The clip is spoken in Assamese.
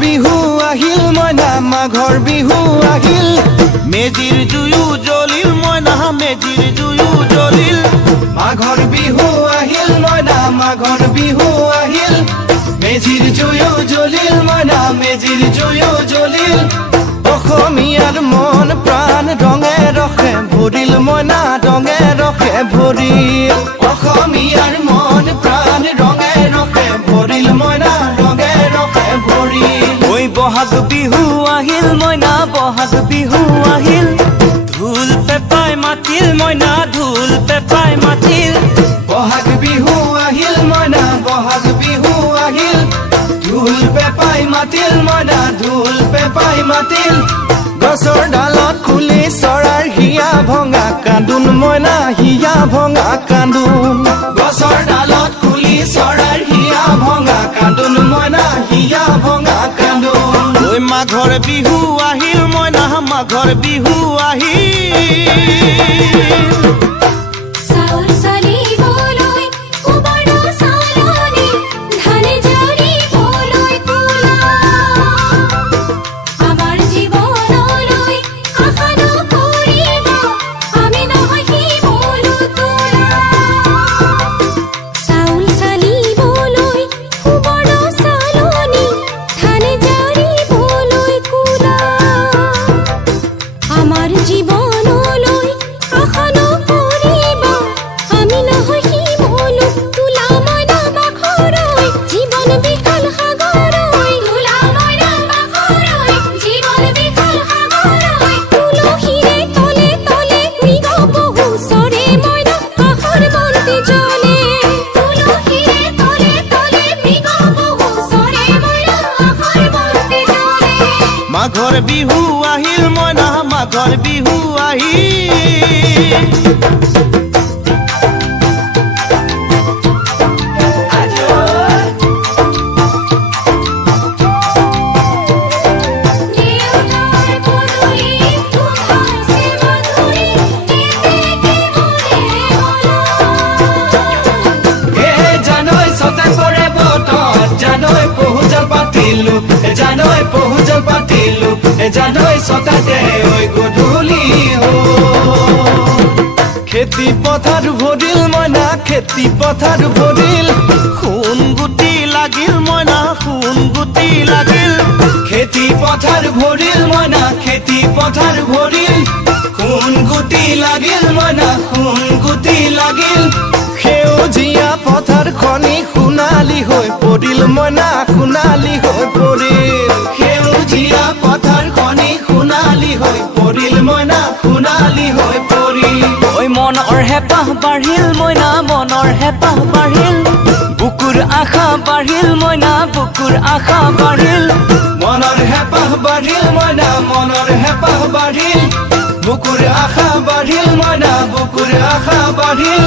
বিহু আহিল মইনা মাঘৰ বিহু আহিল মেজিৰ জুয়ো জ্বলিল মইনা মেজিৰ জুয়ো জ্বলিল মাঘৰ বিহু আহিল মইনা মাঘৰ বিহু আহিল মেজিৰ জুয়ো জ্বলিল মইনা মেজিৰ জুয়ো জ্বলিল অসমীয়াৰ মন প্ৰাণ ৰঙে ৰসে ভৰিল মইনা ৰঙে ৰসে ভৰিল অসমীয়াৰ মন প্ৰাণ ৰঙে ৰসে ভৰিল মইনা ৰঙে ৰসে ভৰিল ঐ বহাগ বিহু আহিল মইনা বহাগ বিহু আহিল ঢোল পেপাই মাতিল মইনা ঢোল পেপাই মাতিল বহাগ বিহু আহিল মইনা বহাগ বিহু আহিল ঢোল পেপাই মাতিল মইনা ঢোল পেপাই মাতিল গছৰ ডালত খুলি চৰাৰ হিয়া ভঙা কান্দোন মইনা হিয়া ভঙা কান্দোন গছৰ ডালত খুলি চৰাৰ হিয়া ভঙা কান্দোন মইনা হিয়া ভঙা কান্দোন ঐ মাঘৰ বিহু আহিল মইনা মাঘৰ বিহু আহিল চাউল চালিবলৈ কুবৰা চালনি ধান জাৰিবলৈ কুলা আমাৰ জীৱনলৈ আশা নকৰিব আমি নহয় শিৱলো তোলা চাউল চালিবলৈ কুবৰা চালনি ধান জাৰিবলৈ কুলা আমাৰ জীৱনলৈ আশা নকৰিব আমি নহয় শিৱলো তোলা মইনা বাখৰৈ জীৱন বিশাল সাগৰৈ তোলা মইনা বাখৰৈ জীৱন বিশাল সাগৰৈ তুলসীৰে তলে তলে মৃগ পহু চৰে মইনা আশাৰ বন্তি জ্বলে তুলসীৰে তলে তলে মৃগ পহু চৰে মইনা আশাৰ বন্তি জ্বলে মাঘৰ বিহু আহিল মইনা মাঘৰ বিহু আহিল দেউতাৰ পদূলি উঠাইছে মধুৰি এতে কি মনে বলা এ জানৈ ছতে পৰে বতত জানৈ পহুজল পাতিলো জানৈ পহুজল পাতিলো জানৈ ছতাতে ঐ গধূলি খেতি পথাৰ ভৰিল মইনা খেতি পথাৰ ভৰিল সোণ গুটি লাগিল মইনা সোণ গুটি লাগিল খেতি পথাৰ ভৰিল মইনা খেতি পথাৰ ভৰিল সোণ গুটি লাগিল মইনা সোণ গুটি লাগিল সেউজীয়া পথাৰ খনি সোণালী হৈ পৰিল মইনা সোণালী হৈ পৰিল সেউজীয়া পথাৰ খনি সোণালী হৈ পৰিল মইনা সোণালী হৈ পৰিল ঐ মনৰ হেঁপাহ বাঢ়িল মইনা মনৰ হেঁপাহ বাঢ়িল বুকুৰ আশা বাঢ়িল মইনা বুকুৰ আশা বাঢ়িল মনৰ হেঁপাহ বাঢ়িল মইনা মনৰ হেঁপাহ বাঢ়িল বুকুৰ আশা বাঢ়িল মইনা বুকুৰ আশা বাঢ়িল